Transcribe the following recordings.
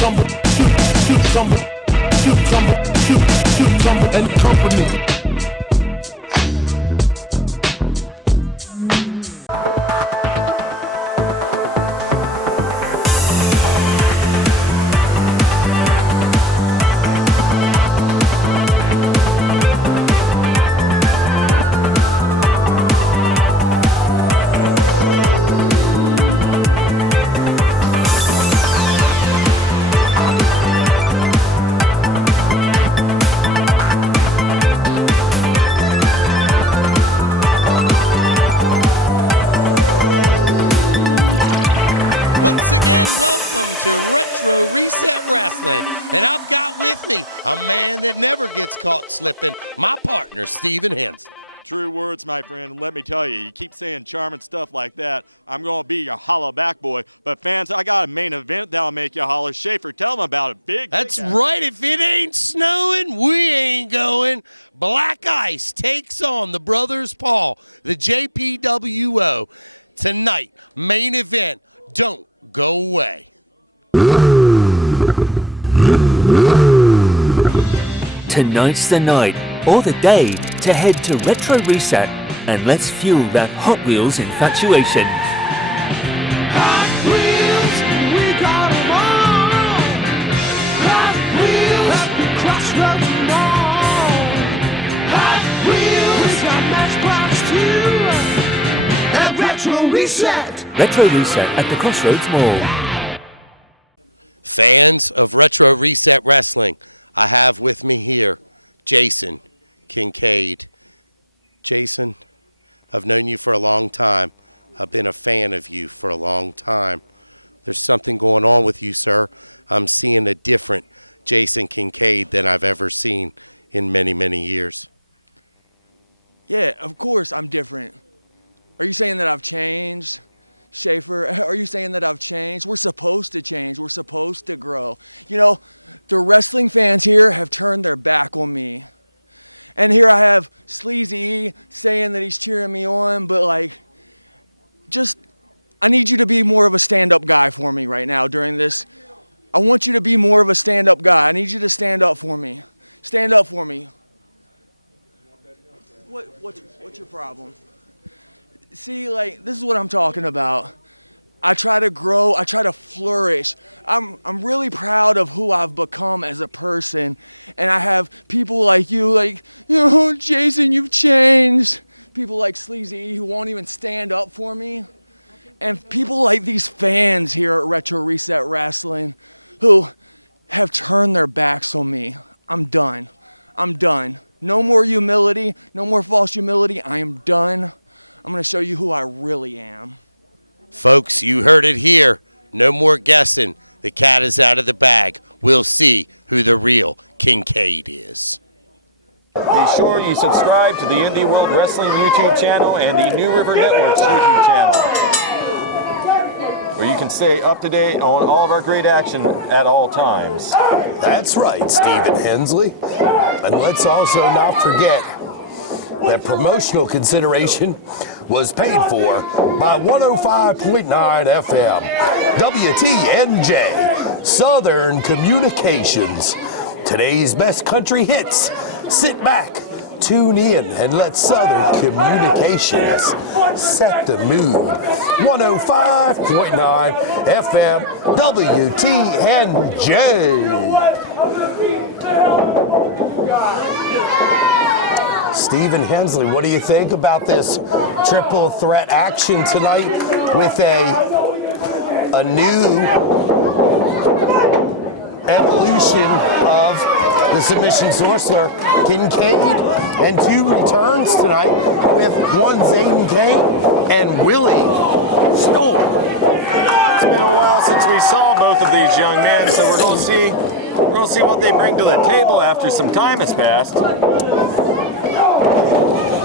Cucumber and company. Tonight's the night, or the day, to head to Retro Reset and let's fuel that Hot Wheels infatuation. Hot Wheels, we got 'em all. Hot Wheels, at the crossroads mall. Hot Wheels, we got Matchbox too. At Retro Reset. Retro Reset at the Crossroads Mall. Be sure you subscribe to the Indy World Wrestling YouTube channel and the New River Network's YouTube channel, where you can stay up to date on all of our great action at all times. That's right, Stephen Hensley. And let's also not forget that promotional consideration was paid for by 105.9 FM, WTNJ, Southern Communications. Today's best country hits. Sit back, tune in, and let Southern Communications set the mood. 105.9 FM, WTNJ. Stephen Hensley, what do you think about this triple threat action tonight with a new evolution of the submission sorcerer, Kincaid, and two returns tonight with one Zaiden Kayne and Willie Storm. It's been a while since we saw both of these young men, so we're going to see what they bring to the table after some time has passed.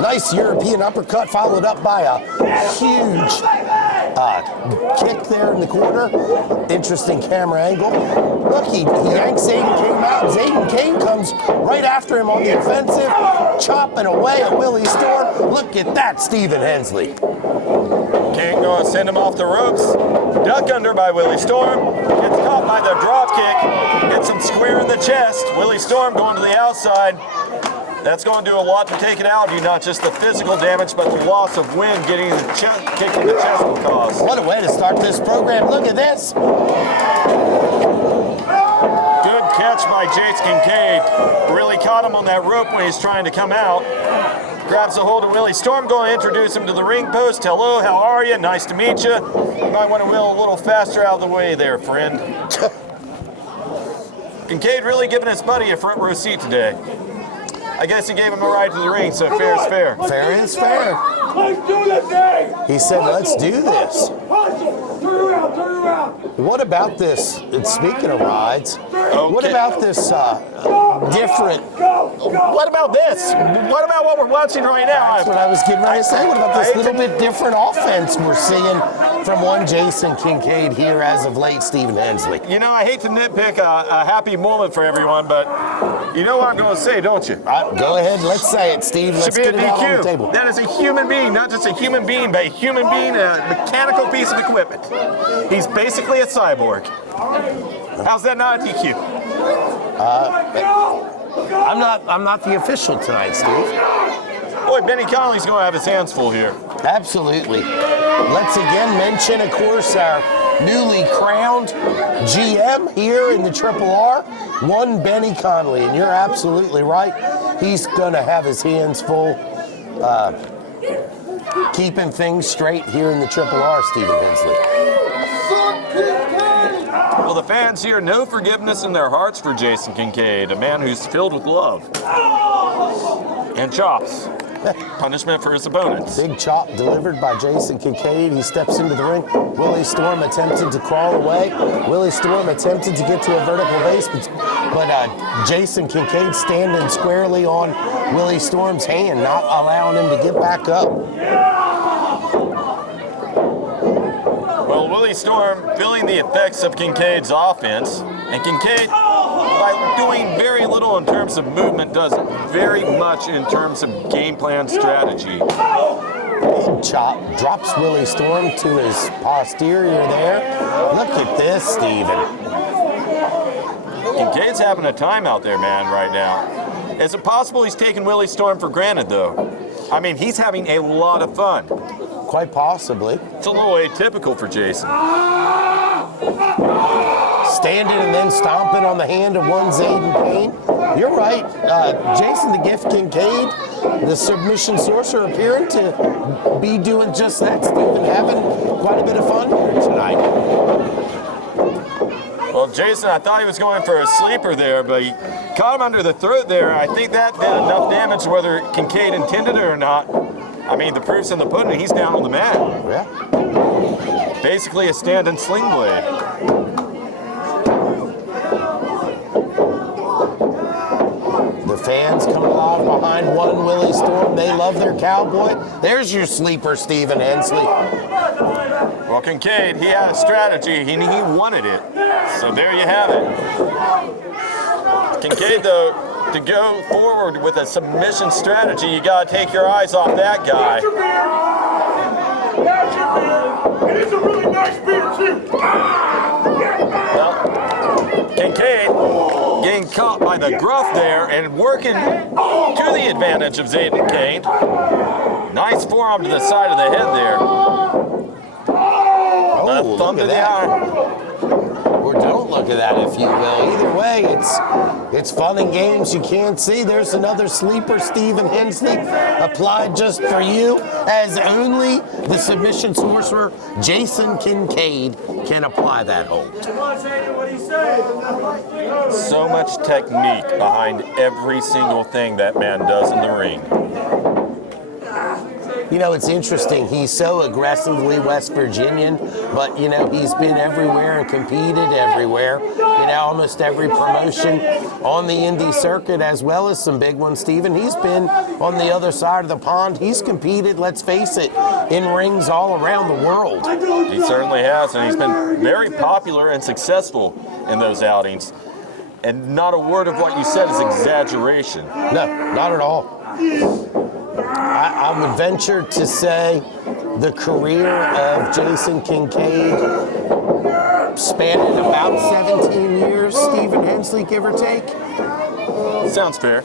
Nice European uppercut followed up by a huge kick there in the corner. Interesting camera angle. Look, he yanks Zaiden Kayne out. Zaiden Kayne comes right after him on the offensive, chopping away at Willie Storm. Look at that, Stephen Hensley. Kayne going to send him off the ropes. Duck under by Willie Storm. Gets caught by the drop kick. chest. Willie Storm going to the outside. That's going to do a lot to take it out of you, not just the physical damage, but the loss of wind getting the kick in the chest will cause. What a way to start this program. Look at this. Good catch by Jaxx Kincaid. Really caught him on that rope when he's trying to come out. Grabs a hold of Willie Storm, going to introduce him to the ring post. Hello, how are you? Nice to meet you. You might want to wheel a little faster out of the way there, friend. Kincaid really giving his buddy a front row seat today. I guess he gave him a ride to the ring, so fair is fair. Fair is fair. Let's do this thing! He said, let's do this. Punch it! Turn around, turn around! What about this? Speaking of rides, what Okay. about this different? What about this? What about what we're watching right now? That's what I was getting ready to say. What about this little bit different offense we're seeing from one Jason Kincaid here as of late, Stephen Hensley? You know, I hate to nitpick a happy moment for everyone, but you know what I'm going to say, don't you? Go ahead, let's say it, Steve. Let's Should be a get it out on the DQ. table. That is a human being, not just a human being, but a human being, a mechanical piece of equipment. He's basically a cyborg. How's that not a DQ? I'm not the official tonight, Steve. Boy, Benny Connolly's going to have his hands full here. Absolutely. Let's again mention, of course, our newly crowned GM here in the Triple R, one Benny Connolly, and you're absolutely right. He's going to have his hands full, keeping things straight here in the Triple R, Stephen Hensley. Well, the fans here, no forgiveness in their hearts for Jason Kincaid, a man who's filled with love and chops. Punishment for his opponents. Big chop delivered by Jason Kincaid. He steps into the ring. Willie Storm attempted to crawl away. Willie Storm attempted to get to a vertical base, but Jason Kincaid standing squarely on Willie Storm's hand, not allowing him to get back up. Well, Willie Storm feeling the effects of Kincaid's offense, and Kincaid, by doing very little in terms of movement, does very much in terms of game plan strategy. Big chop drops Willie Storm to his posterior there. Look at this, Steven. Kincaid's having a time out there, man, right now. Is it possible he's taking Willie Storm for granted, though? I mean, he's having a lot of fun. Quite possibly. It's a little atypical for Jason. Standing and then stomping on the hand of one Zaiden Kayne. You're right. Jason the Gift Kincaid, the submission sorcerer, appearing to be doing just that, Stephen, having quite a bit of fun here tonight. Well, Jason, I thought he was going for a sleeper there, but he caught him under the throat there. I think that did enough damage, whether Kincaid intended it or not. I mean, the proof's in the pudding. He's down on the mat. Yeah. Basically a stand-in sling blade. The fans come alive behind one Willie Storm. They love their cowboy. There's your sleeper, Stephen Hensley. Well, Kincaid, he had a strategy. He wanted it. So there you have it. Kincaid, though, to go forward with a submission strategy, you got to take your eyes off that guy. That's your beer! And it's a really nice beer, too! Well, Kincaid getting caught by the gruff there and working to the advantage of Zaiden Kayne. Nice forearm to the side of the head there. A thumb to the eye. Or don't look at that, if you will. Either way, it's fun and games. You can't see. There's another sleeper, Stephen Hensley, applied just for you, as only the submission sorcerer, Jason Kincaid, can apply that hold. So much technique behind every single thing that man does in the ring. You know, it's interesting. He's so aggressively West Virginian, but, you know, he's been everywhere and competed everywhere. You know, almost every promotion on the Indy circuit, as well as some big ones, Stephen. He's been on the other side of the pond. He's competed, let's face it, in rings all around the world. He certainly has, and he's been very popular and successful in those outings. And not a word of what you said is exaggeration. No, not at all. I would venture to say the career of Jason Kincaid spanning about 17 years, Stephen Stephen Hensley, give or take? Sounds fair.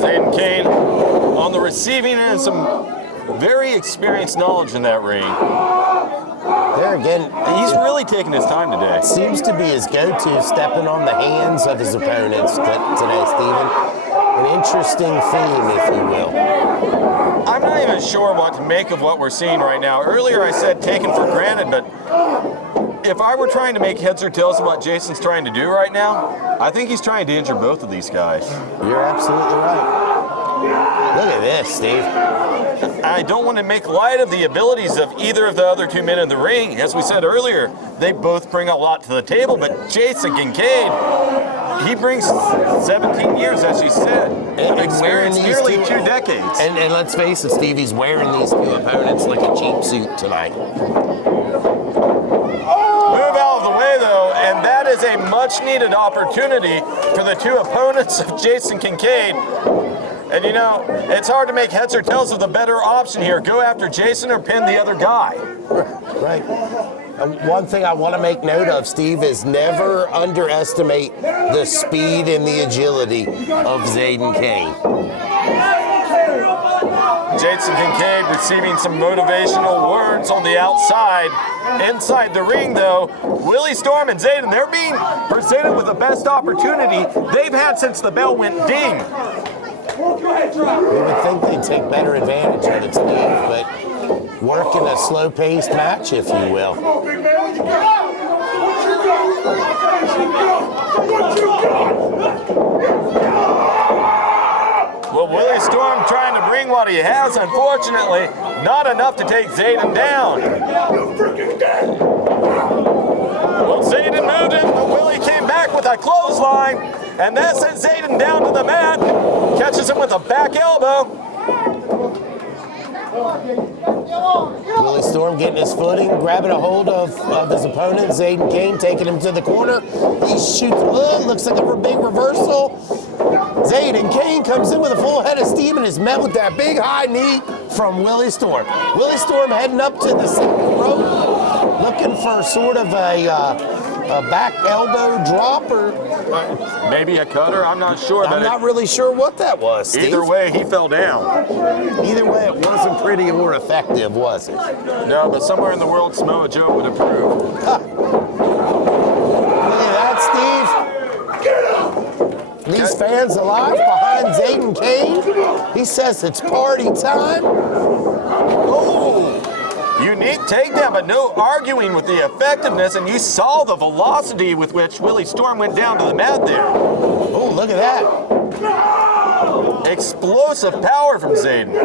Zaiden Kayne on the receiving end, some very experienced knowledge in that ring. There again, He's really taking his time today. seems to be his go-to, stepping on the hands of his opponents today, Stephen. An interesting theme, if you will. I'm not even sure what to make of what we're seeing right now. Earlier I said taken for granted, but if I were trying to make heads or tails of what Jason's trying to do right now, I think he's trying to injure both of these guys. You're absolutely right. Look at this, Steve. I don't want to make light of the abilities of either of the other two men in the ring. As we said earlier, they both bring a lot to the table, but Jason Kincaid, he brings 17 years, as you said, experience nearly 2 decades. And let's face it, Steve, he's wearing these two opponents like a cheap suit tonight. Move out of the way, though, and that is a much-needed opportunity for the two opponents of Jason Kincaid. And you know, it's hard to make heads or tails of the better option here. Go after Jason or pin the other guy. Right. One thing I want to make note of, Steve, is never underestimate the speed and the agility of Zaiden Kayne. Jason Kincaid receiving some motivational words on the outside. Inside the ring, though, Willie Storm and Zaiden, they're being presented with the best opportunity they've had since the bell went ding. You would think they'd take better advantage of it, Steve, but working a slow-paced match, if you will. What you got? What you got? Well, Willie Storm trying to bring what he has, unfortunately, not enough to take Zaiden down. You freaking dead. Well, Zaiden moved in, but Willie came back with a clothesline, and that sent Zaiden down to the mat. Catches him with a back elbow. Willie Storm getting his footing, grabbing a hold of his opponent, Zaiden Kayne, taking him to the corner. He shoots, looks like a big reversal. Zaiden Kayne comes in with a full head of steam and is met with that big high knee from Willie Storm. Willie Storm heading up to the second rope, looking for sort of a back elbow drop or Maybe a cutter, I'm not sure. I'm not really sure what that was, Steve. Either way, he fell down. Either way, it wasn't pretty or effective, was it? No, but somewhere in the world, Samoa Joe would approve. Look at that, Steve. These fans alive behind Zaiden Kayne. He says it's party time. Oh, unique takedown, but no arguing with the effectiveness, and you saw the velocity with which Willie Storm went down to the mat there. Oh, look at that. Explosive power from Zaiden.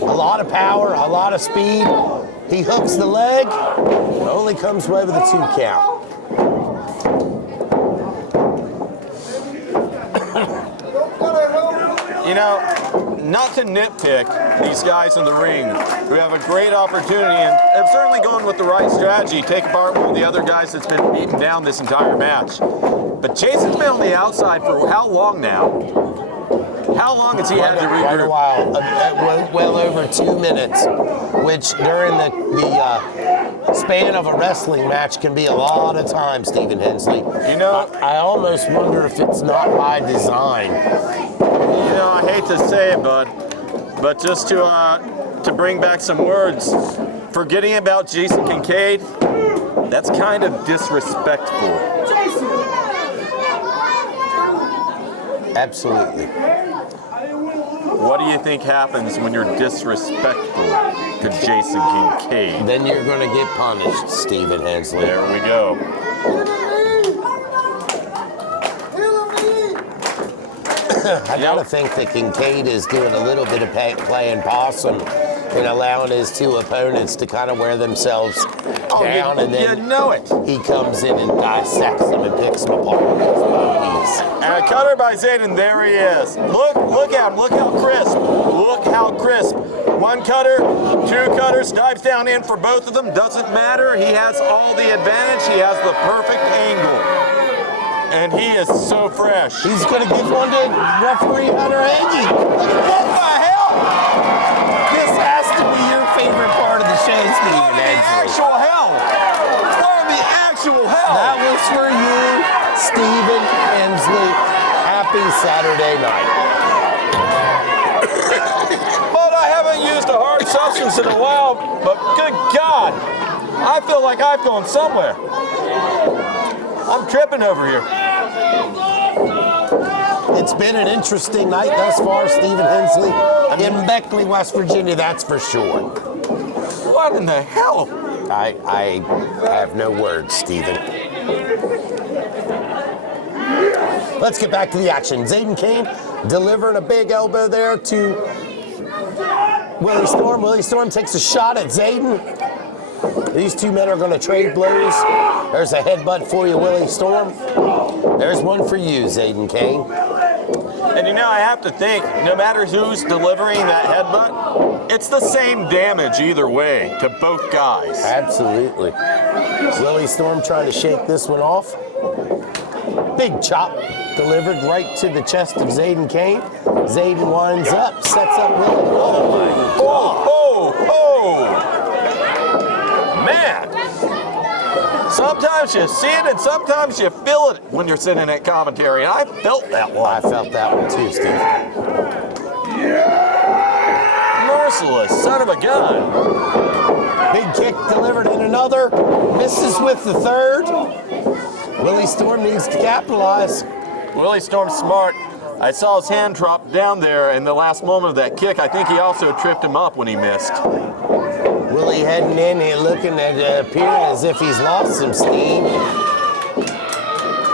A lot of power, a lot of speed. He hooks the leg, only comes away with a 2 count. You know, not to nitpick these guys in the ring who have a great opportunity and have certainly gone with the right strategy, take apart one of the other guys that's been beaten down this entire match. But Jason's been on the outside for how long now? How long has he had to regroup? Quite a while, well over 2 minutes, which during the span of a wrestling match can be a lot of time, Stephen Hensley. You know, I almost wonder if it's not by design. You know, I hate to say it, but just to bring back some words, forgetting about Jason Kincaid, that's kind of disrespectful. Absolutely. What do you think happens when you're disrespectful to Jason Kincaid? Then you're going to get punished, Stephen Hensley. There we go. I gotta think that Kincaid is doing a little bit of playing possum and allowing his two opponents to kind of wear themselves down, and then you know it. he comes in and dissects them and picks them apart with his bodies. And a cutter by Zaiden, there he is. Look at him, look how crisp. Look how crisp. One cutter, two cutters, dives down in for both of them. Doesn't matter, he has all the advantage. He has the perfect angle. And he is so fresh. He's gonna give one to referee Hunter Agee. Look at What the hell? this. This has to be your favorite part of the show, Stephen Hensley. actual hell? What in the actual hell? That was for you, Stephen Hensley. Happy Saturday night. But I haven't used a hard substance in a while, but good God, I feel like I've gone somewhere. I'm tripping over here. It's been an interesting night thus far, Stephen Hensley. In Beckley, West Virginia, that's for sure. What in the hell? I have no words, Stephen. Let's get back to the action. Zaiden Kayne delivering a big elbow there to Willie Storm. Willie Storm takes a shot at Zaiden. These two men are going to trade blows. There's a headbutt for you, Willie Storm. There's one for you, Zaiden Kayne. And you know, I have to think, no matter who's delivering that headbutt, it's the same damage either way to both guys. Absolutely. Willie Storm trying to shake this one off. Big chop delivered right to the chest of Zaiden Kayne. Zaiden winds up, sets up Willie. Oh my God. Oh! Man! Sometimes you see it and sometimes you feel it when you're sitting at commentary. I felt that one. I felt that one too, Steve. Merciless son of a gun. Big kick delivered in another. Misses with the third. Willie Storm needs to capitalize. Willie Storm's smart. I saw his hand drop down there in the last moment of that kick. I think he also tripped him up when he missed. Willie heading in here looking at appearing as if he's lost some steam.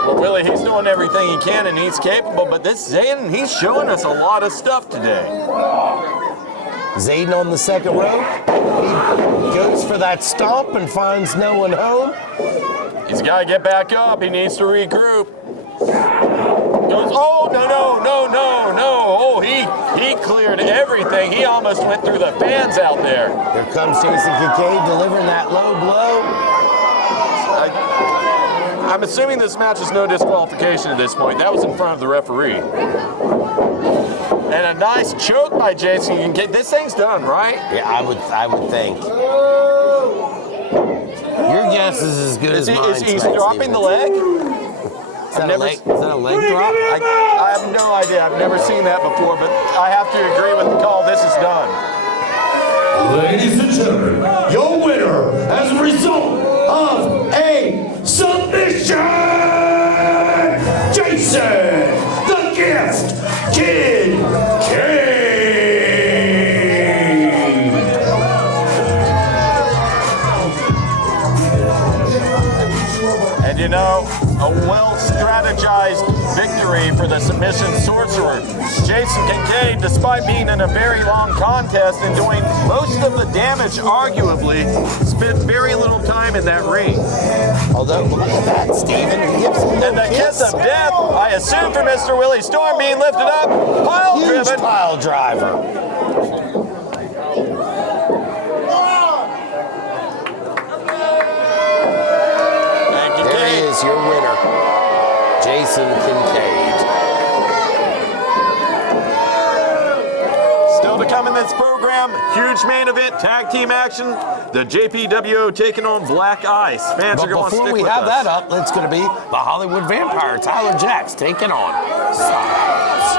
Well, Willie, he's doing everything he can and he's capable, but this Zaiden, he's showing us a lot of stuff today. Zaiden on the second row. He goes for that stomp and finds no one home. He's got to get back up. He needs to regroup. Goes, oh, no. Oh, he cleared everything. He almost went through the fans out there. Here comes Jason Kincaid delivering that low blow. I'm assuming this match is no disqualification at this point. That was in front of the referee. And a nice choke by Jason Kincaid. This thing's done, right? Yeah, I would think. Your guess is as good as mine. Is he dropping the leg? Is that a leg drop? I have no idea. I've never seen that before, but I have to agree with the call. This is done. Ladies and gentlemen, your winner as a result of a submission, Jason the Gift Kincaid. And you know, a well-strategized victory for the submission sorcerer. Jason Kincaid, despite being in a very long contest and doing most of the damage, arguably, spent very little time in that ring. Although, look at that, Stephen. He gives him And the kiss of death, I assume for Mr. Willie Storm being lifted up, pile Huge driven. pile driver. There he is, your winner, Jason Kincaid. Still to come in this program, huge main event, tag team action. The JPWO taking on Black Ice. Fans But are going to before stick we with have us. that up, it's going to be the Hollywood Vampire, Tyler Jaxx, taking on Cyclops.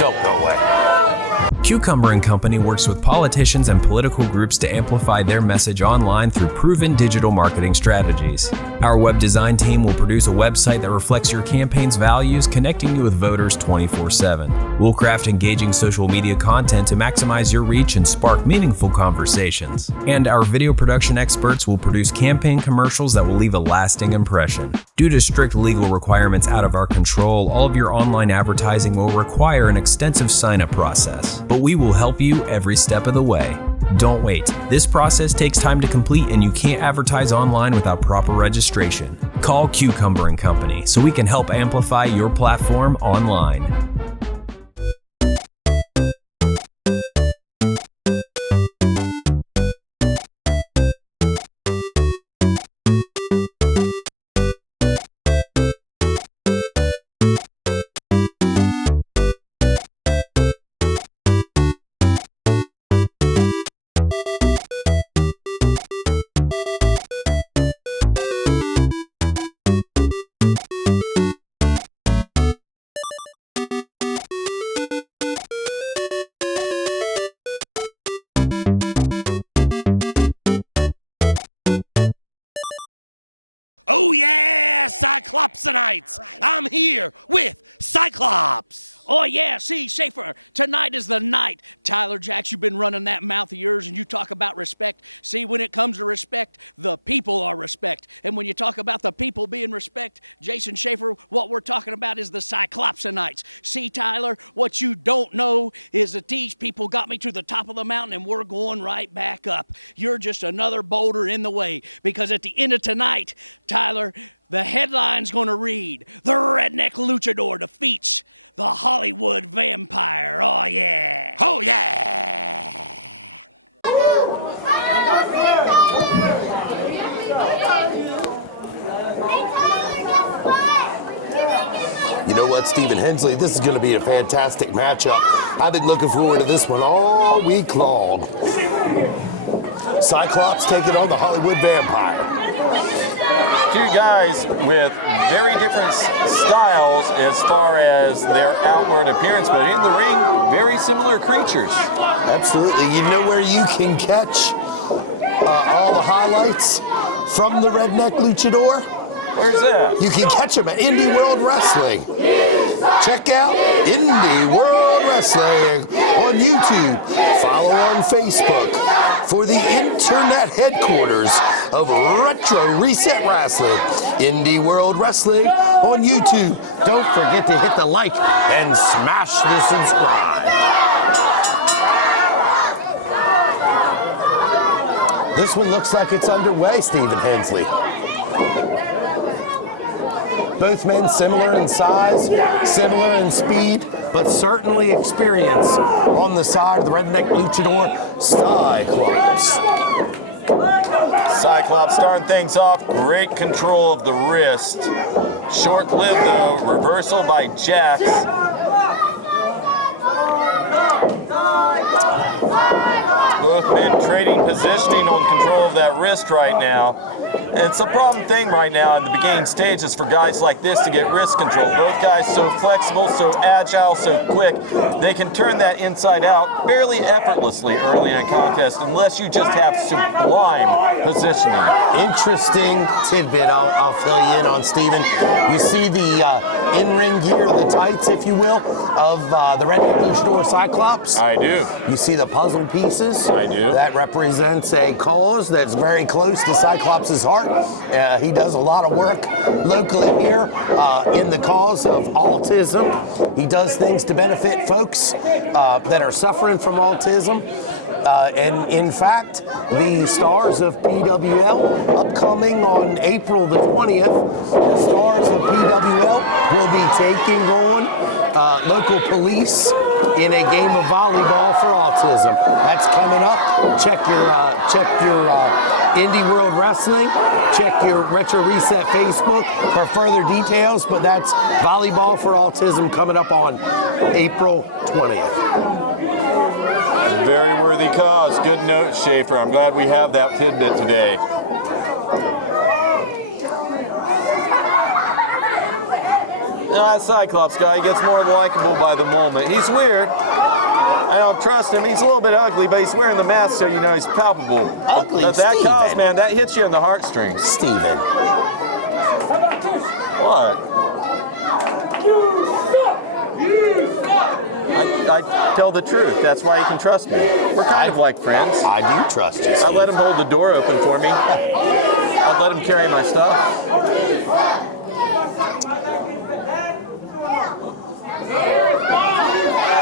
Don't go away. Cucumber & Company works with politicians and political groups to amplify their message online through proven digital marketing strategies. Our web design team will produce a website that reflects your campaign's values, connecting you with voters 24/7. We'll craft engaging social media content to maximize your reach and spark meaningful conversations. And our video production experts will produce campaign commercials that will leave a lasting impression. Due to strict legal requirements out of our control, all of your online advertising will require an extensive sign-up process. But we will help you every step of the way. Don't wait. This process takes time to complete and you can't advertise online without proper registration. Call Cucumber & Company so we can help amplify your platform online. what, Stephen Hensley, this is going to be a fantastic matchup. I've been looking forward to this one all week long. Cyclops taking on the Hollywood Vampire. Two guys with very different styles as far as their outward appearance, but in the ring, very similar creatures. Absolutely. You know where you can catch all the highlights from the Redneck Luchador? Where's that? You can catch them at Indy World Wrestling. Check out Indy World Wrestling on YouTube. Follow on Facebook for the internet headquarters of Retro Reset Wrestling. Indy World Wrestling on YouTube. Don't forget to hit the like and smash the subscribe. This one looks like it's underway, Stephen Hensley. Both men similar in size, similar in speed, but certainly experience on the side of the Redneck Luchador, Cyclops. Cyclops starting things off, great control of the wrist. Short-lived though, reversal by Jaxx. Both men trading positioning on control of that wrist right now. And it's a problem thing right now in the beginning stages for guys like this to get wrist control. Both guys so flexible, so agile, so quick, they can turn that inside out fairly effortlessly early in a contest unless you just have sublime positioning. Interesting tidbit I'll fill you in on, Stephen. You see the in-ring gear, the tights, if you will, of the Redneck Luchador Cyclops? I do. You see the puzzle pieces? I do. That represents a cause that's very close to Cyclops' heart. He does a lot of work locally here in the cause of autism. He does things to benefit folks that are suffering from autism. And in fact, the stars of PWL, upcoming on April the 20th, the stars of PWL will be taking on local police in a game of volleyball for autism. That's coming up. Check your Indy World Wrestling. Check your Retro Reset Facebook for further details. But that's volleyball for autism coming up on April 20th. Very worthy cause. Good note, Schaefer. I'm glad we have that tidbit today. That Cyclops guy gets more likable by the moment. He's weird. I don't trust him. He's a little bit ugly, but he's wearing the mask, so you know he's palpable. Ugly, But that Steven. cause, man, that hits you in the heartstrings. Steven. What? I tell the truth. That's why you can trust me. We're kind of like friends. I do trust you, I Steven. let him hold the door open for me. I let him carry my stuff.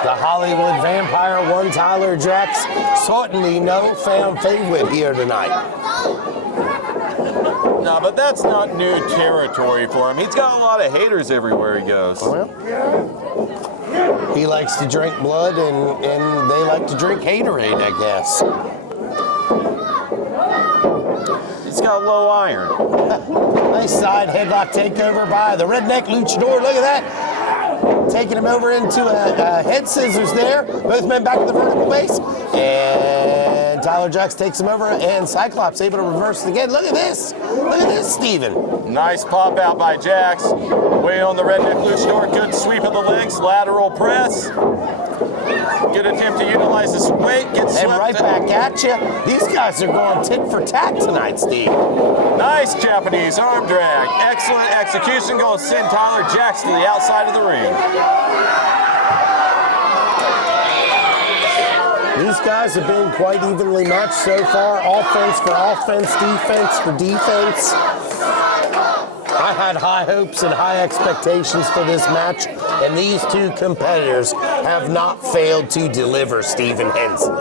The Hollywood Vampire, one Tyler Jaxx, certainly no fan favorite here tonight. No, but that's not new territory for him. He's got a lot of haters everywhere he goes. Well, he likes to drink blood, and they like to drink haterade, I guess. He's got low iron. Nice side headlock takeover by the Redneck Luchador. Look at that. Taking him over into a head scissors there. Both men back to the vertical base. And Tyler Jaxx takes him over, and Cyclops able to reverse it again. Look at this. Look at this, Steven. Nice pop out by Jaxx. Way on the Redneck Luchador. Good sweep of the legs. Lateral press. Good attempt to utilize his weight. Gets And swept right back at you. These guys are going tit for tat tonight, Steve. Nice Japanese arm drag. Excellent execution. Going to send Tyler Jaxx to the outside of the ring. These guys have been quite evenly matched so far. Offense for offense, defense for defense. I had high hopes and high expectations for this match, and these two competitors have not failed to deliver, Stephen Hensley.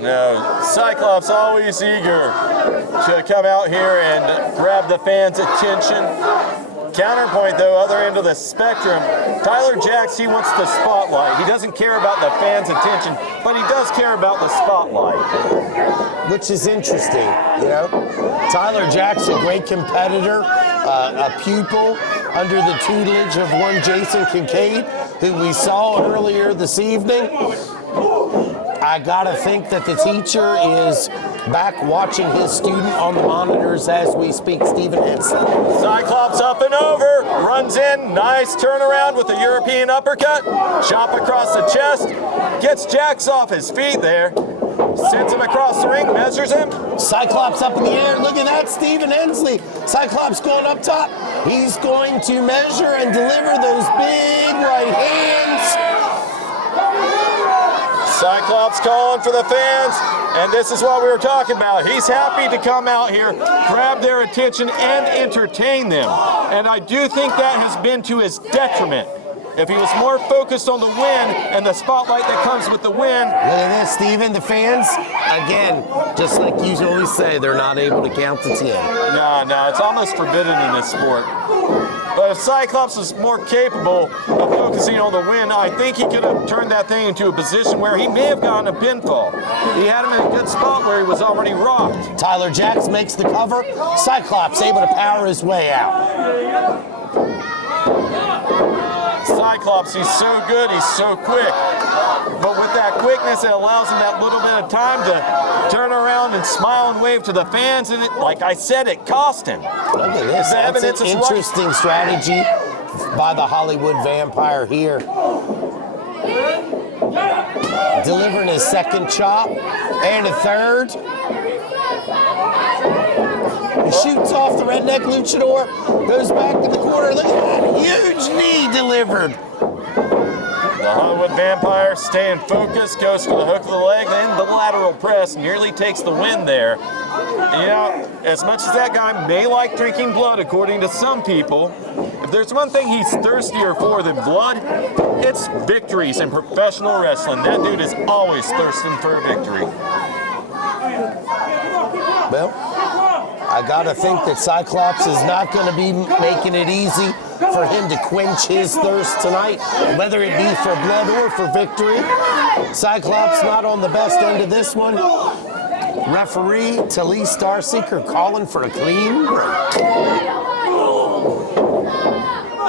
No, Cyclops always eager to come out here and grab the fans' attention. Counterpoint, though, other end of the spectrum, Tyler Jaxx, he wants the spotlight. He doesn't care about the fans' attention, but he does care about the spotlight. Which is interesting, you know. Tyler Jaxx, a great competitor. a pupil under the tutelage of one Jason Kincaid, who we saw earlier this evening. I gotta think that the teacher is back watching his student on the monitors as we speak, Stephen Henson. Cyclops up and over, runs in, nice turnaround with a European uppercut, chop across the chest, gets Jaxx off his feet there, sends him across the ring, measures him. Cyclops up in the air, look at that, Stephen Hensley. Cyclops going up top. He's going to measure and deliver those big right hands. Cyclops calling for the fans, and this is what we were talking about. He's happy to come out here, grab their attention, and entertain them. And I do think that has been to his detriment. If he was more focused on the win and the spotlight that comes with the win. Look at this, Stephen, the fans, again, just like you always say, they're not able to count to 10. No, it's almost forbidden in this sport. But if Cyclops was more capable of focusing on the win, I think he could have turned that thing into a position where he may have gotten a pinfall. He had him in a good spot where he was already rocked. Tyler Jaxx makes the cover. Cyclops able to power his way out. Cyclops, he's so good, he's so quick. But with that quickness, it allows him that little bit of time to turn around and smile and wave to the fans. And it, like I said, it cost him. Look at this. That's an interesting strategy by the Hollywood Vampire here. Delivering his second chop and a third. He shoots off the redneck luchador, goes back to the corner. Look at that huge knee delivered. The Hollywood Vampire staying focused, goes for the hook of the leg, then the lateral press, nearly takes the win there. You know, as much as that guy may like drinking blood, according to some people, if there's one thing he's thirstier for than blood, it's victories in professional wrestling. That dude is always thirsting for a victory. Well, I gotta think that Cyclops is not gonna be making it easy for him to quench his thirst tonight, whether it be for blood or for victory. Cyclops not on the best end of this one. Referee Talise Starseeker calling for a clean break.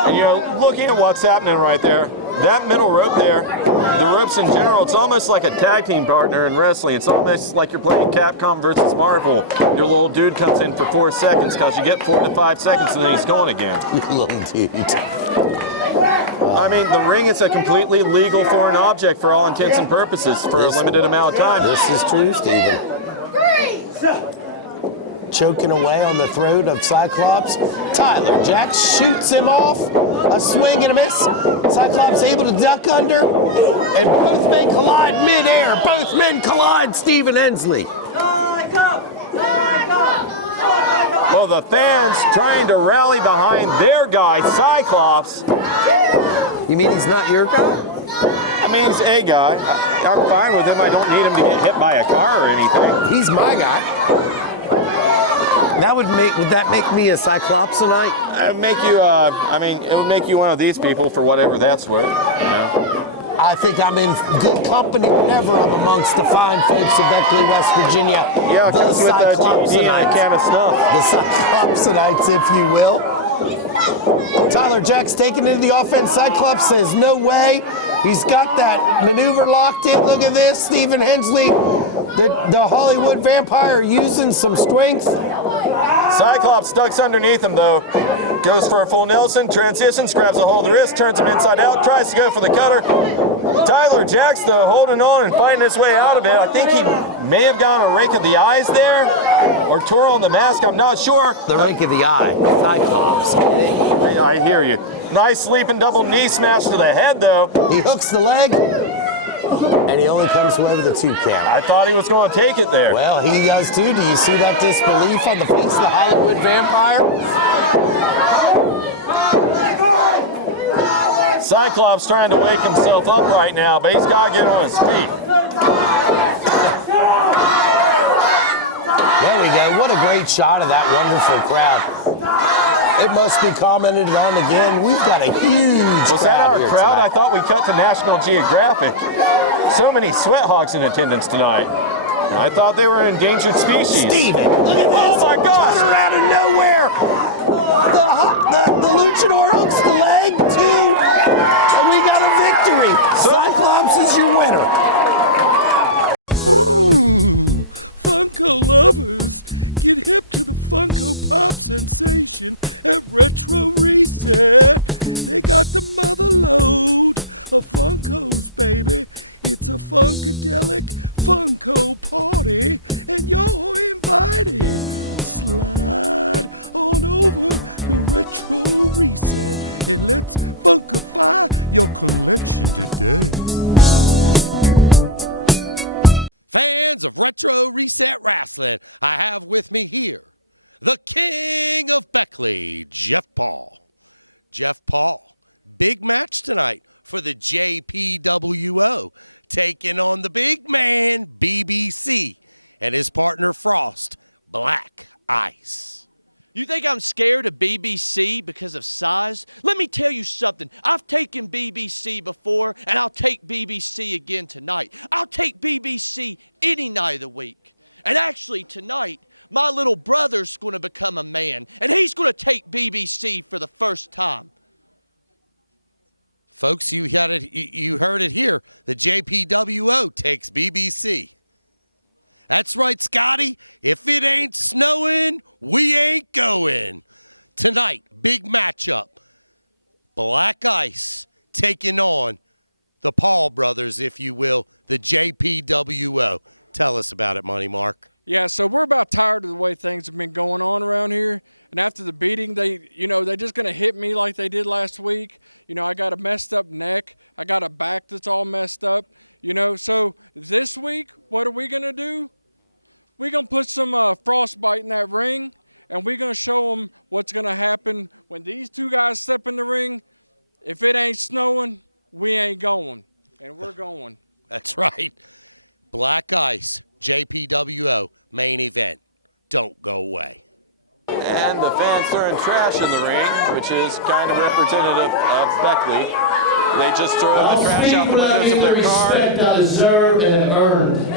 You know, looking at what's happening right there, that middle rope there, the ropes in general, it's almost like a tag team partner in wrestling. It's almost like you're playing Capcom versus Marvel. Your little dude comes in for 4 seconds because you get 4 to 5 seconds and then he's going again. Little dude. I mean, the ring is a completely legal foreign object for all intents and purposes for a limited amount of time. This is true, Stephen. Choking away on the throat of Cyclops. Tyler Jaxx shoots him off. A swing and a miss. Cyclops able to duck under. And both men collide midair. Both men collide, Stephen Hensley. Well, the fans trying to rally behind their guy, Cyclops. You mean he's not your guy? I mean, he's a guy. I'm fine with him. I don't need him to get hit by a car or anything. He's my guy. Would that make me a Cyclops tonight? It would make you, it would make you one of these people for whatever that's worth. You know? I think I'm in good company whenever I'm amongst the fine folks of Beckley, West Virginia. Yeah, it comes with a DVD and a can of snuff. The Cyclopsianites, if you will. Tyler Jaxx taking into the offense. Cyclops says no way. He's got that maneuver locked in. Look at this, Stephen Hensley, the Hollywood Vampire using some strength. Cyclops ducks underneath him though. Goes for a full Nelson, transitions, grabs a hold of the wrist, turns him inside out, tries to go for the cutter. Tyler Jaxx though holding on and fighting his way out of it. I think he may have gotten a rake of the eyes there, or tore on the mask, I'm not sure. The rake of the eye, Cyclops. I hear you. Nice sleeping double knee smash to the head though. He hooks the leg, and he only comes away with a 2 count. I thought he was going to take it there. Well, he does too. Do you see that disbelief on the face of the Hollywood Vampire? Cyclops trying to wake himself up right now, but he's got to get on his feet. There we go. What a great shot of that wonderful crowd. It must be commented on again. We've got a huge Was that our crowd? tonight. I thought we cut to National Geographic. So many sweat hogs in attendance tonight. I thought they were an endangered species. Steven, look at this. Oh my gosh! Turn out of nowhere. The throwing trash in the ring, which is kind of representative of Beckley. They just throw the trash out the windows of their car. Respect I deserve and have earned.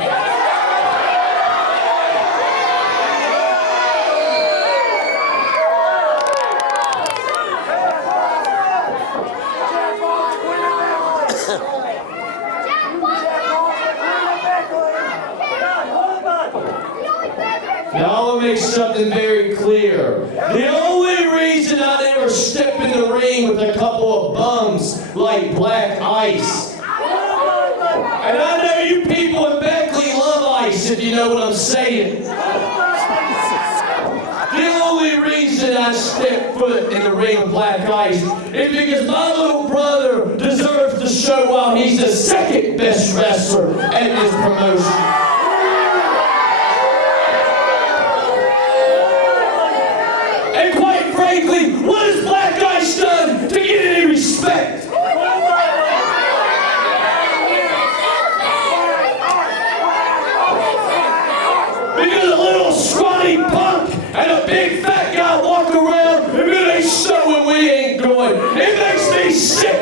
Now I want to make something very clear. The only reason I never step in the ring with a couple of bums like Black Ice, and I know you people in Beckley love ice, if you know what I'm saying. The only reason I step foot in the ring with Black Ice is because my little brother deserves to show why he's the second best wrestler at this promotion. What has Black Ice done to get any respect? Because a little scrawny punk and a big fat guy walk around and it ain't so when we ain't going. It makes me sick.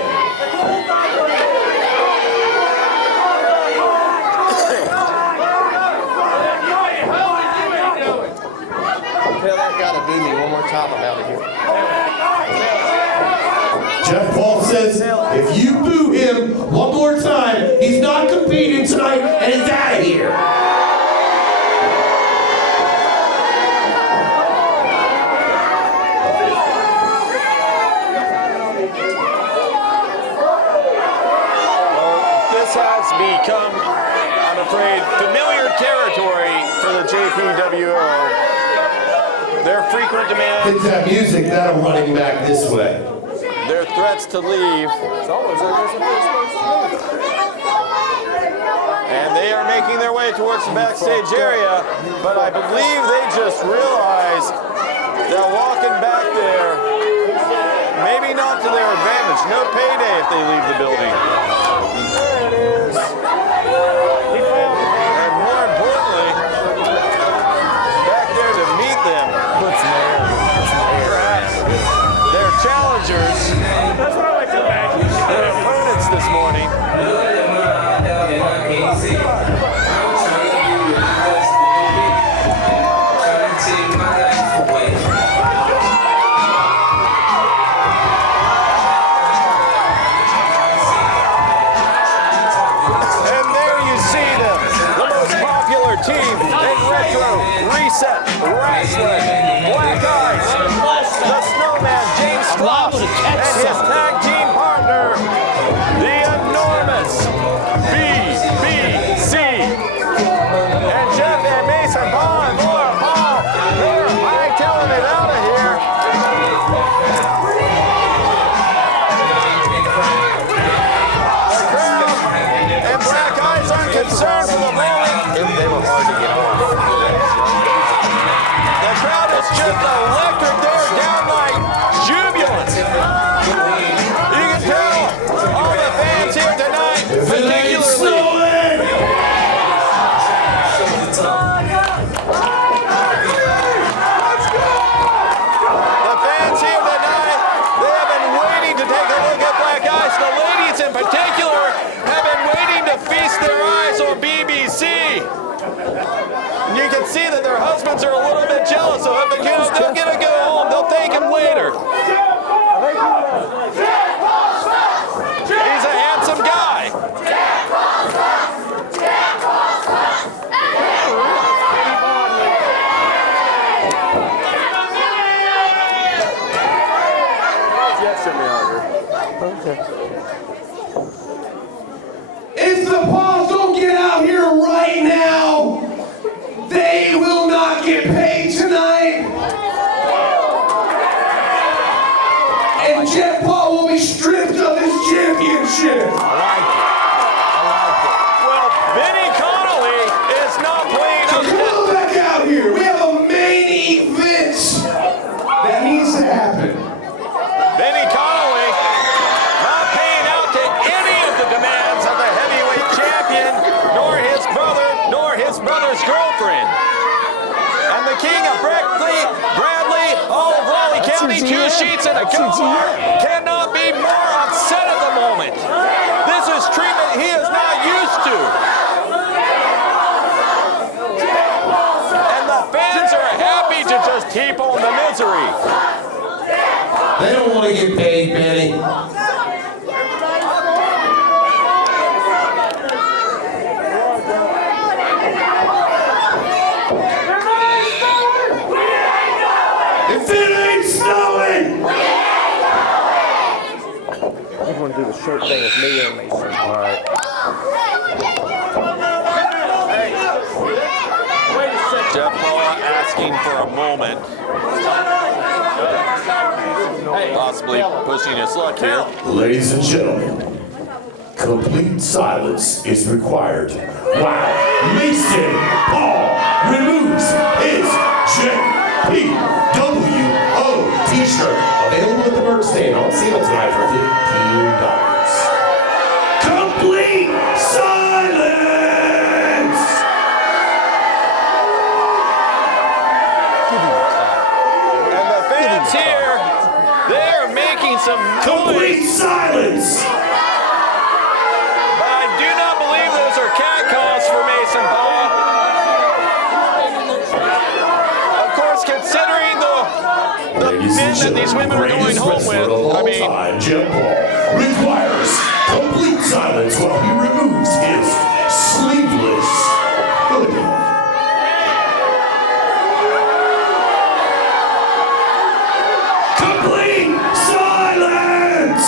Tell that guy to boo me one more time, I'm out of here. Jeff Paul says, if you boo him one more time, he's not competing tonight and he's out of here. This has become, I'm afraid, familiar territory for the JPWO. Their frequent demands. Hit that music, that'll run him back this way. Their threats to leave. And they are making their way towards the backstage area, but I believe they just realized that walking back there, maybe not to their advantage. No payday if they leave the building. There it is. And more importantly, back there to meet them, perhaps their challengers, their opponents this morning. Team in Retro Reset Rasslin, Black Ice, the Snowman, James Cyclops, and his tag team partner, the enormous BBC. And Jeff and Mason Paul and Laura Paul, they're hightailing it out of here. The crowd and Black Ice aren't concerned for the moment. They were hard to get home. The crowd is just electric. They're downright jubilant. You can tell all the fans here tonight, particularly. The fans here tonight, they have been waiting to take a look at Black Ice. The ladies in particular have been waiting to feast their eyes on BBC. You can see that their husbands are a little bit jealous of him because they'll get to go home. They'll thank him later. He's a handsome guy. If the Paws don't get out here right now, they will not get paid tonight. And Jeff Paul will be stripped of his championship. Well, Benny Connolly is not playing So up come to on back out here. We have a main event that needs to happen. Benny Connolly not 22 sheets in a kill bar cannot be more upset at the moment. This is treatment he is not used to. And the fans are happy to just keep on the misery. They don't want to get paid, Benny. If it ain't snowing! He's going to do the shirt thing with me and Mason. All right. JPWO asking for a moment. Possibly pushing his luck here. Ladies and gentlemen, complete silence is required while Mason Paul removes his JPWO t-shirt. Available at the merch stand on sale tonight for $15. Complete silence! And the fans here, they're making some Complete noise. silence! But I do not believe those are cat calls for Mason Paul. Of course, considering the men that these women are going home with, I mean, JPWO requires complete silence while he removes his sleeveless hoodie. Complete silence!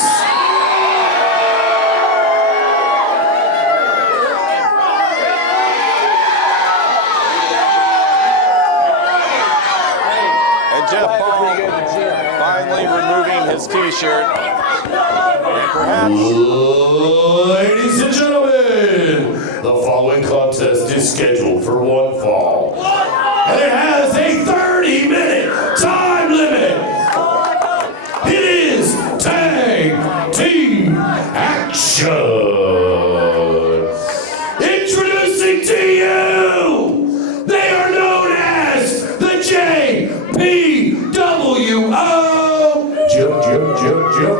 and JPWO finally removing his t-shirt. And perhaps Ladies and gentlemen, the following contest is scheduled for one fall. And it has a 30-minute time limit. It is tag team action. Introducing to you, they are known as the JPWO.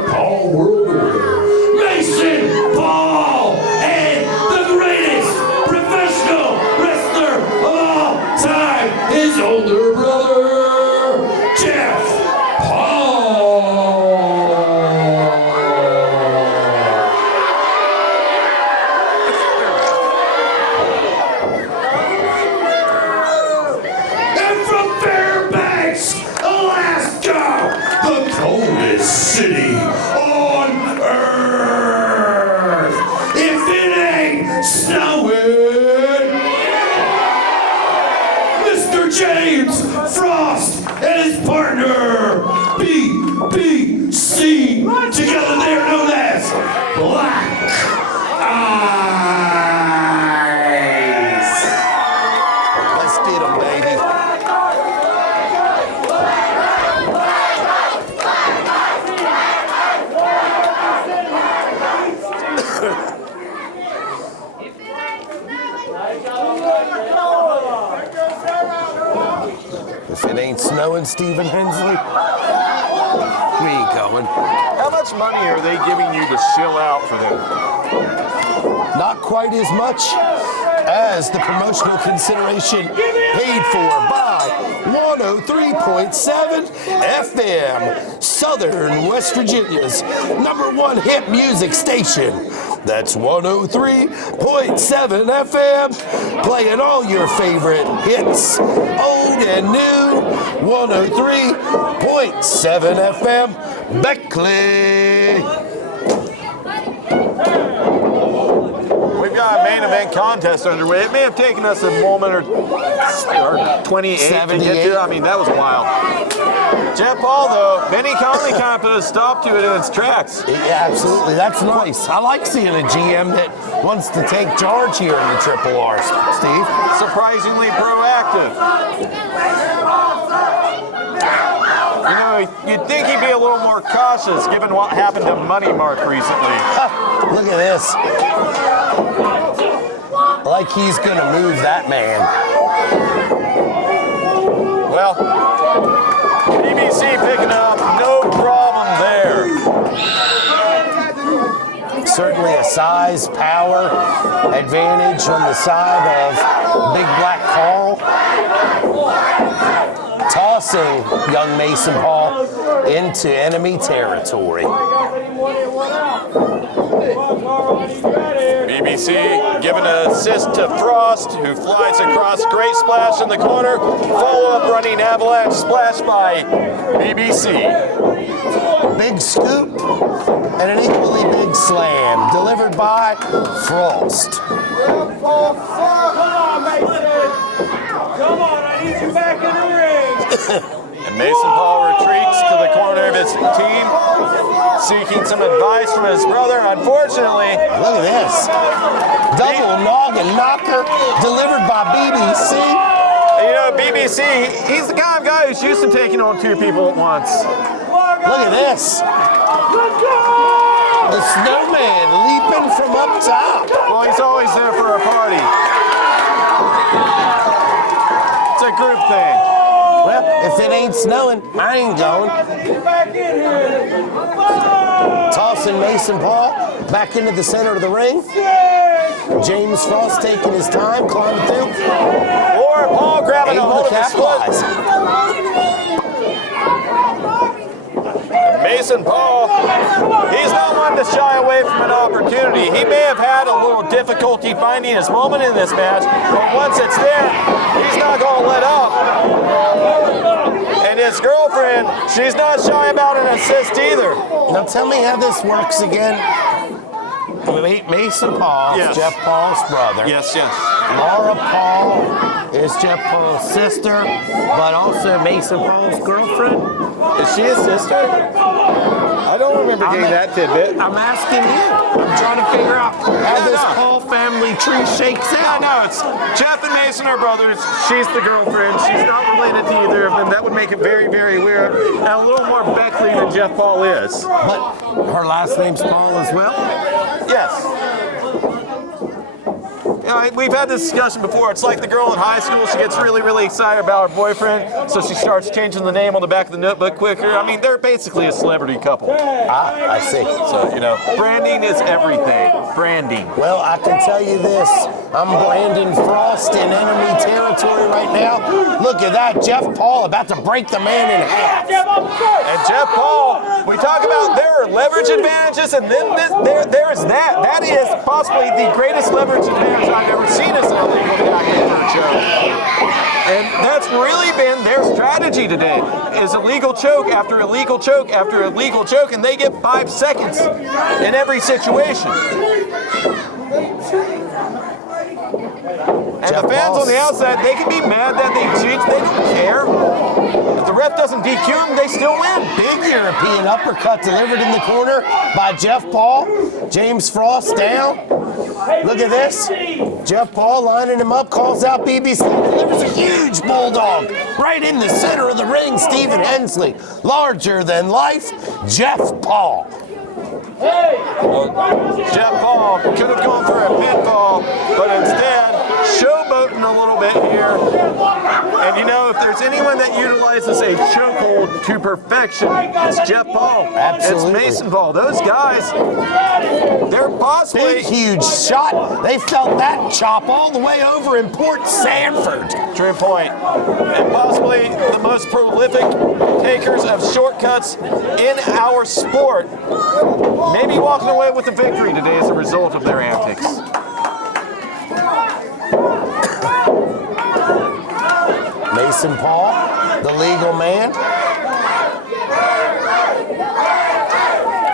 Paul World Order. Mason Paul and the greatest professional wrestler of all time, his older brother, Jeff Paul. And from Fairbanks, Alaska, the coldest city on earth. If it ain't snowing, Mr. James Frost and his partner, BBC. Together they are known as Black Eyes. Let's get him, baby. If it ain't snowing, Stephen Hensley, we ain't going. how much money are they giving you to chill out for them? Not quite as much as the promotional consideration paid for by 103.7 FM, Southern West Virginia's #1 hit music station. That's 103.7 FM, playing all your favorite hits, old and new. 103.7 FM, Beckley. We've got a main event contest underway. It may have taken us a moment or 28 to get 78. to. I mean, that was wild. JPWO, though, Benny Conley kind of put a stop to it in its tracks. Yeah, absolutely. That's nice. I like seeing a GM that wants to take charge here in the Triple R, Steve. Surprisingly proactive. You know, you'd think he'd be a little more cautious given what happened to Money Mark recently. Look at this. Like he's going to move that man. Well, BBC picking up size, power advantage on the side of Big Black Carl. Tossing young Mason Paul into enemy territory. BBC giving an assist to Frost, who flies across. Great splash in the corner. Follow-up running avalanche splash by BBC. Big scoop and an equally big slam delivered by Frost. Come on, I need you back in the ring. And Mason Paul retreats to the corner of his team, seeking some advice from his brother. Unfortunately, look at this. Double noggin knocker delivered by BBC. You know, BBC, he's the kind of guy who's used to taking on two people at once. Look at this. The snowman leaping from up top. Well, he's always there for a party. It's a group thing. Well, if it ain't snowing, I ain't going. Get back in here. Tossing Mason Paul back into the center of the ring. James Frost taking his time, climbing through. Or Paul grabbing a hold of his foot. Mason Paul, he's not one to shy away from an opportunity. He may have had a little difficulty finding his moment in this match, but once it's there, he's not going to let up. And his girlfriend, she's not shy about an assist either. Now tell me how this works again. Mason Paul, yes. Jeff Paul's brother. Yes, yes. Laura Paul is Jeff Paul's sister, but also Mason Paul's girlfriend. Is she his sister? I don't remember getting that tidbit. I'm asking you. I'm trying to figure out how this Paul family tree shakes out. No, it's Jeff and Mason are brothers. She's the girlfriend. She's not related to either of them. That would make it very, very weird. And a little more Beckley than Jeff Paul is. But her last name's Paul as well? Yes. You know, we've had this discussion before. It's like the girl in high school. She gets really, really excited about her boyfriend, so she starts changing the name on the back of the notebook quicker. I mean, they're basically a celebrity couple. I see. So, you know, branding is everything. Branding. Well, I can tell you this. I'm Brandon Frost in enemy territory right now. Look at that. Jeff Paul about to break the man in half. And Jeff Paul, we talk about there are leverage advantages, and then there is that. That is possibly the greatest leverage advantage I've ever seen as an illegal tag choke. And that's really been their strategy today, is illegal choke after illegal choke after illegal choke, and they get 5 seconds in every situation. And Jeff the fans Paul's on the outside, they can be mad that they cheat. They don't care. If the ref doesn't DQ them, they still win. Big European uppercut delivered in the corner by Jeff Paul. James Frost down. Look at this. Jeff Paul lining him up, calls out BBC, delivers a huge bulldog right in the center of the ring. Stephen Hensley, larger than life, Jeff Paul. Well, Jeff Paul could have gone for a pinfall, but instead showboating a little bit here. And you know, if there's anyone that utilizes a chokehold to perfection, it's Jeff Paul. Absolutely. It's Mason Paul. Those guys, they're possibly... Big, huge shot. They felt that chop all the way over in Port Sanford. True point. And possibly the most prolific takers of shortcuts in our sport. Maybe walking away with a victory today as a result of their antics. Mason Paul, the legal man.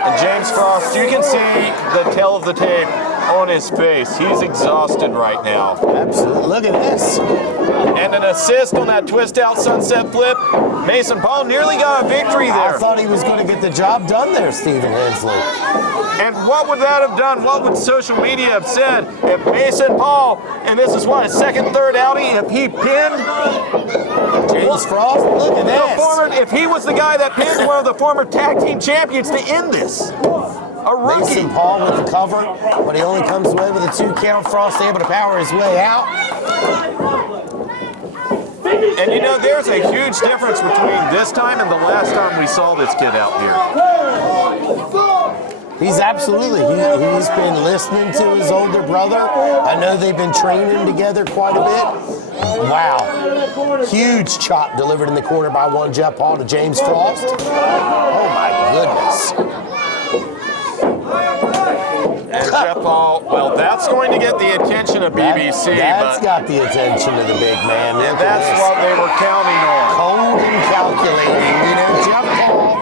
And James Frost, you can see the tail of the tape on his face. He's exhausted right now. Absolutely. Look at this. And an assist on that twist out sunset flip. Mason Paul nearly got a victory there. I thought he was going to get the job done there, Stephen Hensley. And what would that have done? What would social media have said if Mason Paul, and this is what, his second, third outing, if he pinned James Frost, look at this. if he was the guy that pinned one of the former tag team champions to end this? A rookie. Mason Paul with the cover, but he only comes away with a 2 count. Frost able to power his way out. And you know, there's a huge difference between this time and the last time we saw this kid out here. He's absolutely. He's been listening to his older brother. I know they've been training together quite a bit. Wow. Huge chop delivered in the corner by one Jeff Paul to James Frost. Oh, my goodness. And Jeff Paul, well, that's going to get the attention of BBC. That's got the attention of the big man. And that's what they were counting on. Cold and calculating. You know, Jeff Paul,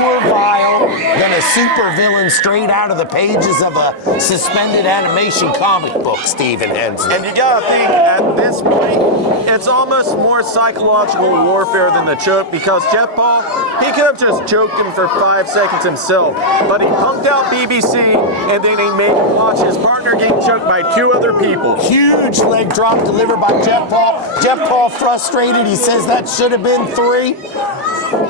more vile than a supervillain straight out of the pages of a suspended animation comic book, Stephen Hensley. And you gotta think, at this point, it's almost more psychological warfare than the choke, because Jeff Paul, he could have just choked him for 5 seconds himself, but he punked out BBC, and then he made him watch his partner getting choked by 2 other people. Huge leg drop delivered by Jeff Paul. Jeff Paul frustrated. He says that should have been 3.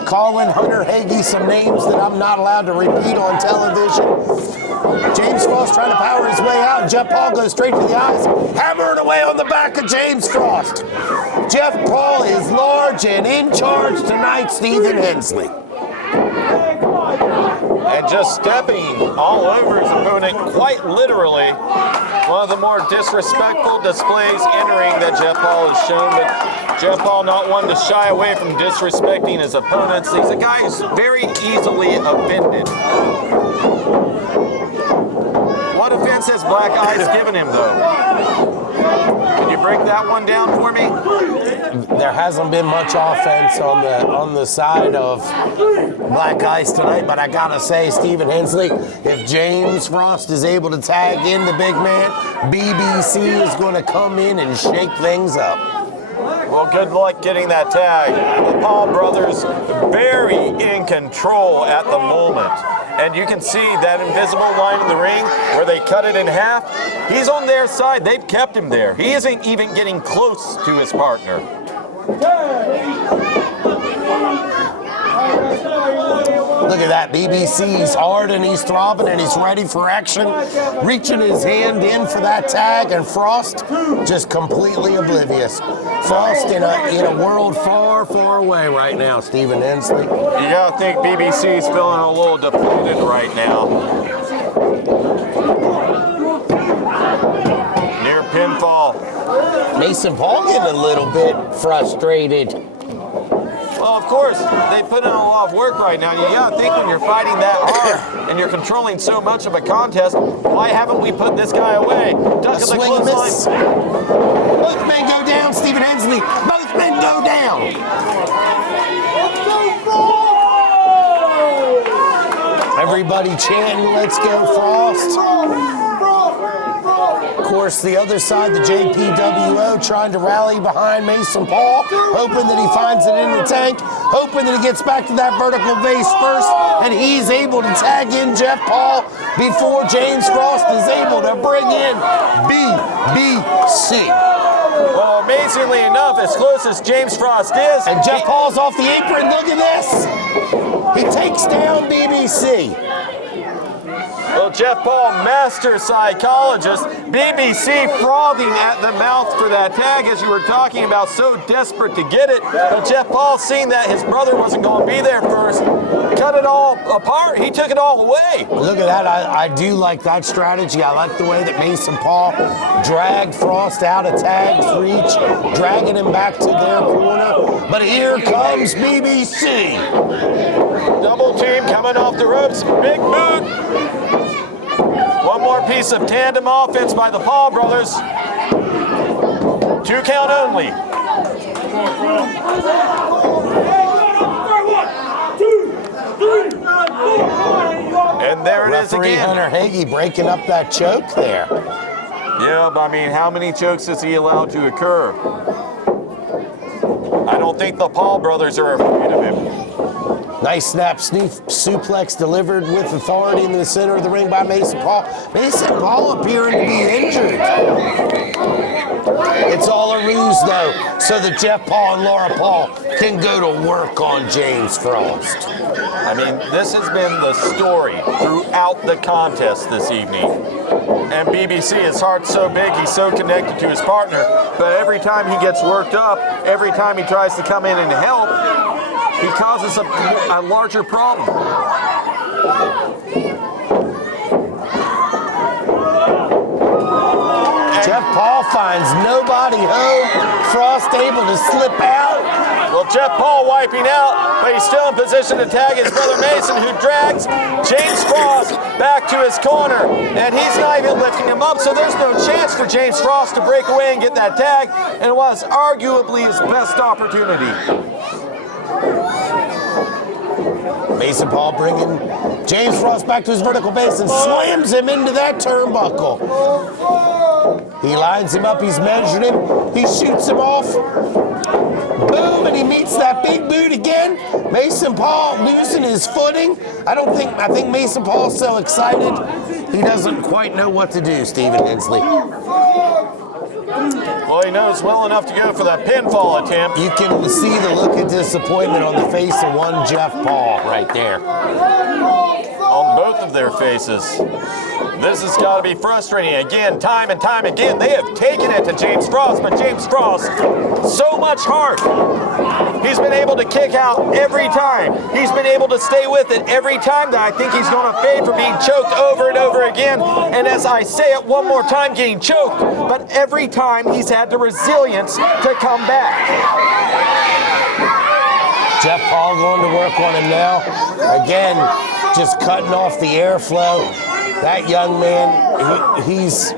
Calling Hunter Hagee some names that I'm not allowed to repeat on television. James Frost trying to power his way out, and Jeff Paul goes straight to the eyes, hammering away on the back of James Frost. Jeff Paul is large and in charge tonight, Stephen Hensley. And just stepping all over his opponent, quite literally. One of the more disrespectful displays entering that Jeff Paul has shown, but Jeff Paul not one to shy away from disrespecting his opponents. He's a guy who's very easily offended. What offense has Black Ice given him, though? Can you break that one down for me? There hasn't been much offense on the side of Black Ice tonight, but I gotta say, Stephen Hensley, if James Frost is able to tag in the big man, BBC is going to come in and shake things up. Well, good luck getting that tag. The Paul brothers very in control at the moment. And you can see that invisible line in the ring where they cut it in half. He's on their side. They've kept him there. He isn't even getting close to his partner. Look at that. BBC's hard and he's throbbing and he's ready for action. Reaching his hand in for that tag, and Frost just completely oblivious. Frost in a world far, far away right now, Stephen Hensley. You gotta think BBC's feeling a little depleted right now. Near pinfall. Mason Paul getting a little bit frustrated. Well, of course, they put in a lot of work right now. You gotta think, when you're fighting that hard and you're controlling so much of a contest, why haven't we put this guy away? Duck at the clothesline. Both men go down, Stephen Hensley. Both men go down. Everybody chanting, let's go, Frost. Of course, the other side, the JPWO, trying to rally behind Mason Paul, hoping that he finds it in the tank, hoping that he gets back to that vertical base first, and he's able to tag in Jeff Paul before James Frost is able to bring in BBC. Well, amazingly enough, as close as James Frost is, and Jeff Paul's off the apron, look at this. He takes down BBC. Well, Jeff Paul, master psychologist, BBC frothing at the mouth for that tag, as you were talking about, so desperate to get it. But Jeff Paul, seeing that his brother wasn't going to be there first, cut it all apart. He took it all away. Look at that. I do like that strategy. I like the way that Mason Paul dragged Frost out of tag's reach, dragging him back to their corner. But here comes BBC. Double team coming off the ropes. Big boot. One more piece of tandem offense by the Paul brothers. 2 count only. And there it is Referee again. Hunter Hagee breaking up that choke there. Yeah, but I mean, how many chokes is he allowed to occur? I don't think the Paul brothers are afraid of him. Nice snap suplex delivered with authority in the center of the ring by Mason Paul. Mason Paul appearing to be injured. It's all a ruse, though, so that Jeff Paul and Laura Paul can go to work on James Frost. I mean, this has been the story throughout the contest this evening. And BBC, his heart's so big, he's so connected to his partner, but every time he gets worked up, every time he tries to come in and help, he causes a larger problem. finds nobody home. Frost able to slip out. Well, Jeff Paul wiping out, but he's still in position to tag his brother Mason, who drags James Frost back to his corner. And he's not even lifting him up, so there's no chance for James Frost to break away and get that tag. And it was arguably his best opportunity. Mason Paul bringing James Frost back to his vertical base and slams him into that turnbuckle. He lines him up, he's measured him, he shoots him off. Boom, and he meets that big boot again. Mason Paul losing his footing. I think Mason Paul's so excited, he doesn't quite know what to do, Stephen Hensley. Well, he knows well enough to go for that pinfall attempt. You can see the look of disappointment on the face of one Jeff Paul right there. On both of their faces. This has got to be frustrating. Again, time and time again, they have taken it to James Frost, but James Frost, so much heart. He's been able to kick out every time. He's been able to stay with it every time that I think he's going to fade for being choked over and over again. And as I say it one more time, getting choked, but every time he's had the resilience to come back. Jeff Paul going to work on him now. Again, just cutting off the airflow. That young man, he's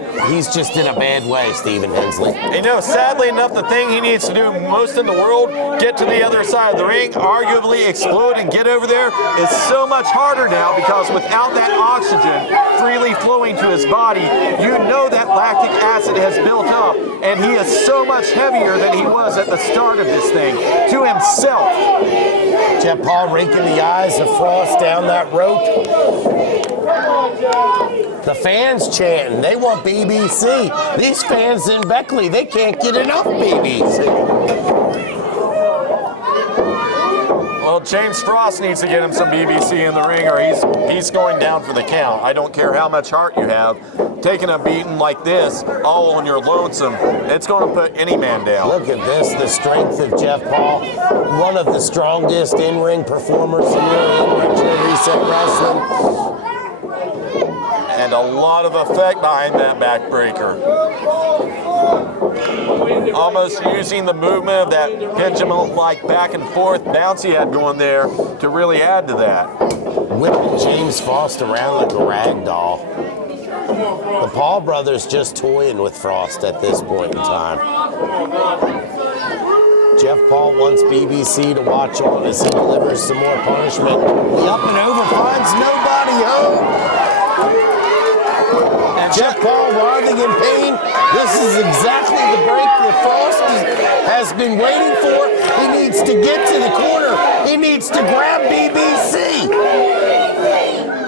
just in a bad way, Stephen Hensley. You know, sadly enough, the thing he needs to do most in the world, get to the other side of the ring, arguably explode and get over there, is so much harder now because without that oxygen freely flowing to his body, you know that lactic acid has built up, and he is so much heavier than he was at the start of this thing, to himself. Jeff Paul raking the eyes of Frost down that rope. The fans chanting, they want BBC. These fans in Beckley, they can't get enough BBC. Well, James Frost needs to get him some BBC in the ring or he's going down for the count. I don't care how much heart you have. Taking a beating like this, all on your lonesome, it's going to put any man down. Look at this, the strength of Jeff Paul. One of the strongest in-ring performers here in Retro Reset Wrestling. And a lot of effect behind that backbreaker. Almost using the movement of that pendulum-like back and forth bounce he had going there to really add to that. Whipping James Frost around like a rag doll. The Paul brothers just toying with Frost at this point in time. Jeff Paul wants BBC to watch on as he delivers some more punishment. The up and over finds nobody home. Jeff Paul writhing in pain. This is exactly the break that Frost has been waiting for. He needs to get to the corner. He needs to grab BBC.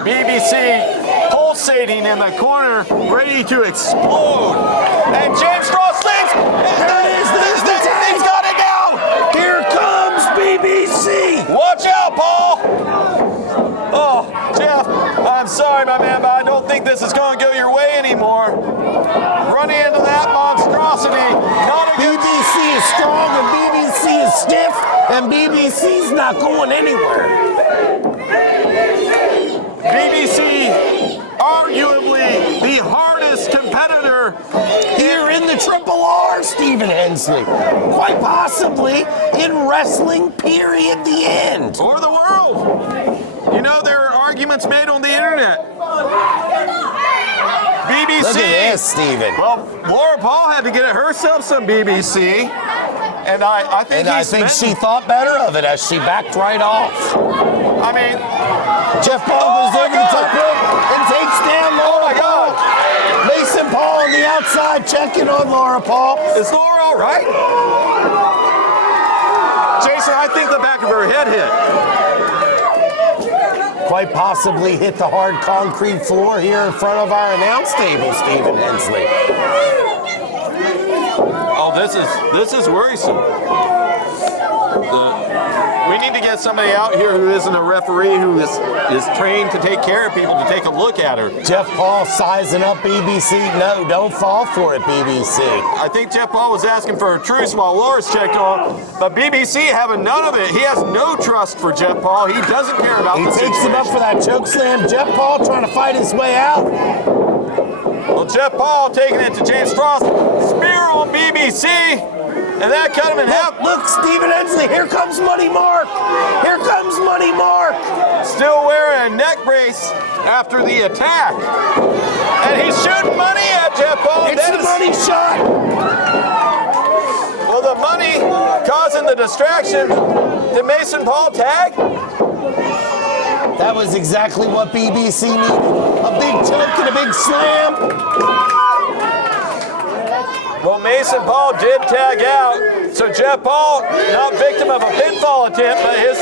BBC pulsating in the corner, ready to explode. And James Frost leads. He's got it now. Here comes BBC. Watch out, Paul. Oh, Jeff, I'm sorry, my man, but I don't think this is going to go your way anymore. Running into that monstrosity. BBC is strong and BBC is stiff, and BBC's not going anywhere. BBC, arguably the hardest competitor here in the Triple R, Stephen Hensley. Quite possibly in wrestling, period, the end. Or the world. You know, there are arguments made on the internet. BBC. Look at this, Stephen. Well, Laura Paul had to get herself some BBC. And I think she thought better of it as she backed right off. I mean, Jeff Paul goes over the top rope and takes down Laura Paul. Mason Paul on the outside checking on Laura Paul. Is Laura all right? Jason, I think the back of her head hit. Quite possibly hit the hard concrete floor here in front of our announce table, Stephen Hensley. Oh, this is worrisome. We need to get somebody out here who isn't a referee, who is trained to take care of people, to take a look at her. Jeff Paul sizing up BBC. No, don't fall for it, BBC. I think Jeff Paul was asking for a truce while Laura's checked on, but BBC having none of it. He has no trust for Jeff Paul. He doesn't care about the situation. He takes him up for that choke slam. Jeff Paul trying to fight his way out. Well, Jeff Paul taking it to James Frost. Spear BBC, and that cut him in half. Look, Stephen Hensley, here comes Money Mark. Here comes Money Mark. Still wearing a neck brace after the attack. And he's shooting money at Jeff Paul. It's the money shot. Well, the money causing the distraction. Did Mason Paul tag? That was exactly what BBC needed. A big choke and a big slam. Well, Mason Paul did tag out, so Jeff Paul, not victim of a pinfall attempt, but his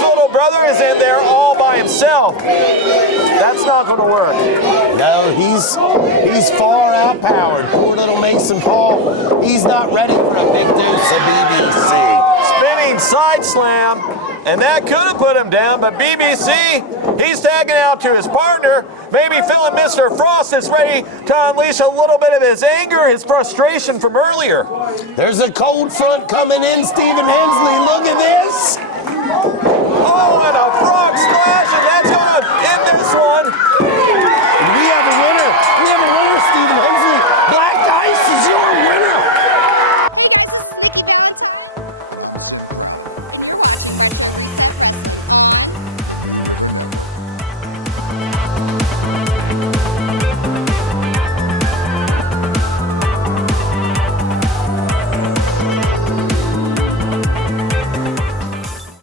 little brother is in there all by himself. That's not going to work. No, he's far outpowered. Poor little Mason Paul. He's not ready for a big deuce of BBC. Spinning side slam, and that could have put him down, but BBC, he's tagging out to his partner, maybe feeling Mr. Frost is ready to unleash a little bit of his anger, his frustration from earlier. There's a cold front coming in, Stephen Hensley. Look at this.